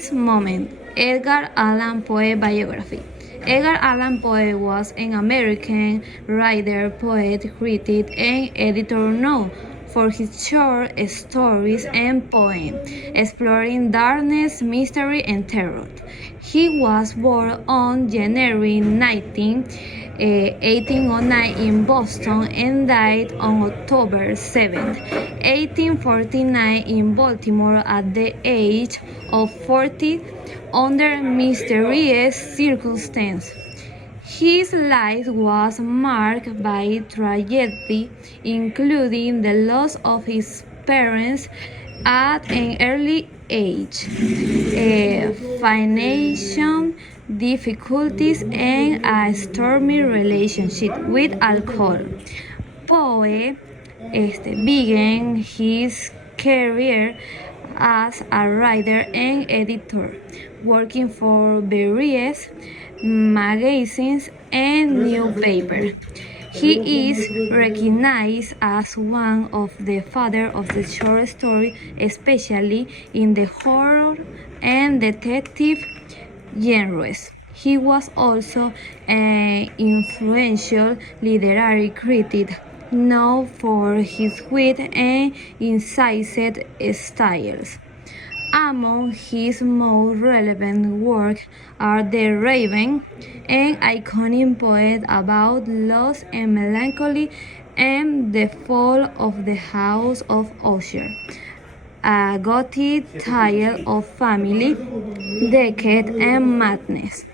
First moment, Edgar Allan Poe biography. Edgar Allan Poe was an American writer, poet, critic, and editor known for his short stories and poems exploring darkness, mystery, and terror. He was born on January 19, 1809 in Boston and died on October 7, 1849 in Baltimore at the age of 40 under mysterious circumstances. His life was marked by tragedy, including the loss of his parents at an early age, financial difficulties, and a stormy relationship with alcohol. Poe began his career as a writer and editor, working for various magazines and newspapers. He is recognized as one of the fathers of the short story, especially in the horror and detective genres. He was also an influential literary critic, known for his wit and incisive styles. Among his most relevant works are The Raven, an iconic poem about loss and melancholy, and The Fall of the House of Usher, a gothic tale of family, deceit, and madness.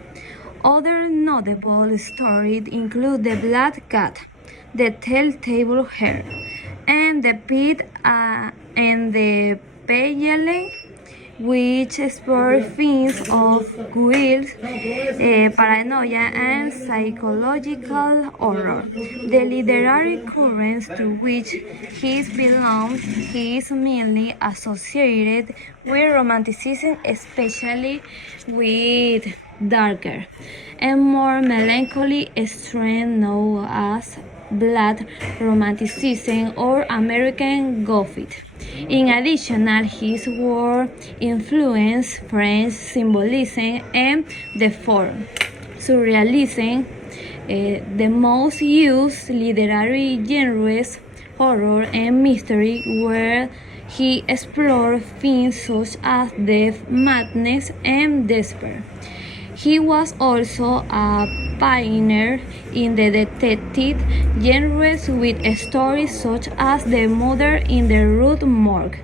Other notable stories include The Black Cat, The Telltale Heart, and The Pit and the Pale, which explore themes of guilt, paranoia, and psychological horror. The literary currents to which he belongs is mainly associated with Romanticism, especially with darker and more melancholy strands known as Black Romanticism or American Gothic. In addition, his work influenced French symbolism and the form surrealism, the most used literary genres, horror and mystery, where he explored themes such as death, madness, and despair. He was also a pioneer in the detective genres with stories such as The Murder in the Rue Morgue.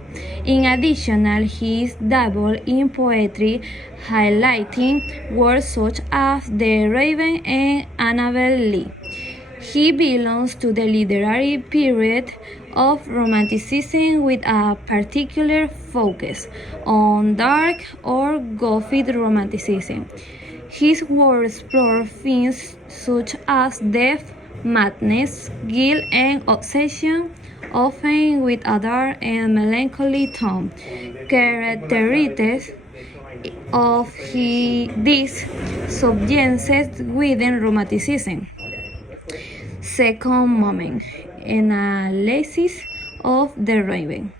In addition, he dabbled in poetry, highlighting works such as The Raven and Annabel Lee. He belongs to the literary period of Romanticism with a particular focus on dark or Gothic Romanticism. His work explored themes such as death, madness, guilt, and obsession, often with a dark and melancholy tone. Characteristics of these subgenres within Romanticism. Second moment, analysis of The Raven.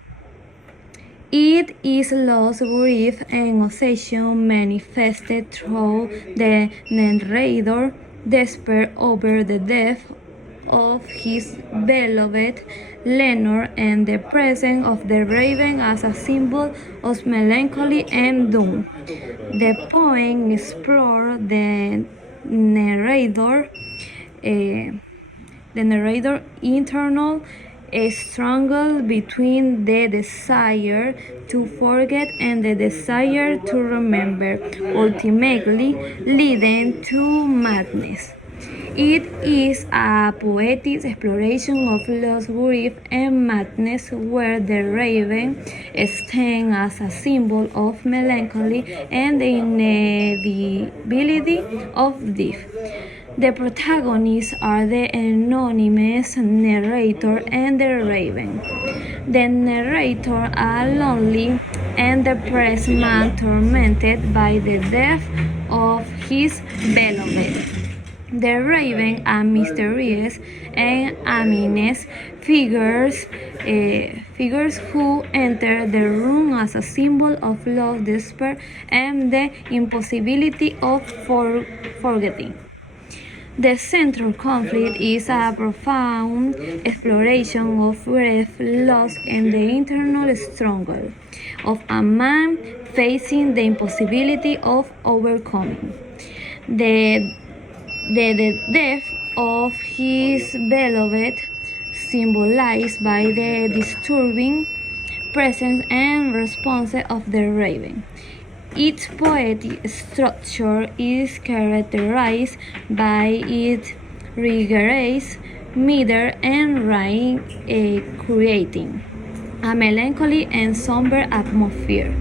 It is loss, grief, and obsession manifested through the narrator's despair over the death of his beloved Lenore and the presence of the raven as a symbol of melancholy and doom. The poem explores the narrator's internal struggle between the desire to forget and the desire to remember, ultimately leading to madness. It is a poetic exploration of loss, grief, and madness, where the raven stands as a symbol of melancholy and the inevitability of death. The protagonists are the anonymous narrator and the raven. The narrator, a lonely and depressed man tormented by the death of his beloved. The raven, a mysterious and ominous figures who enter the room as a symbol of love, despair, and the impossibility of forgetting. The central conflict is a profound exploration of grief, loss, and the internal struggle of a man facing the impossibility of overcoming. The the death of his beloved, symbolized by the disturbing presence and response of the raven. Its poetic structure is characterized by its rigorous meter and rhyme, creating a melancholy and somber atmosphere.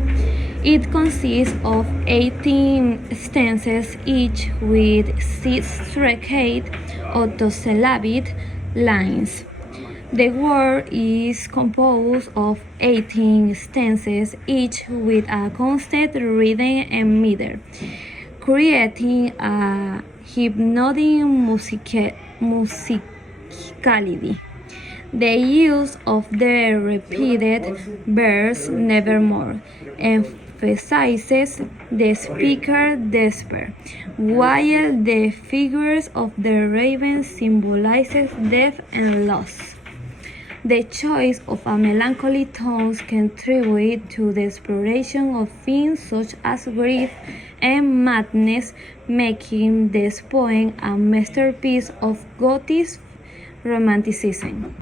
It consists of 18 stanzas, each with 6 straight octosyllabic lines. The work is composed of 18 stanzas, each with a constant rhythm and meter, creating a hypnotic musicality. The use of the repeated verse nevermore emphasizes the speaker's despair, while the figures of the raven symbolizes death and loss. The choice of a melancholy tone contributes to the exploration of themes such as grief and madness, making this poem a masterpiece of Gothic romanticism.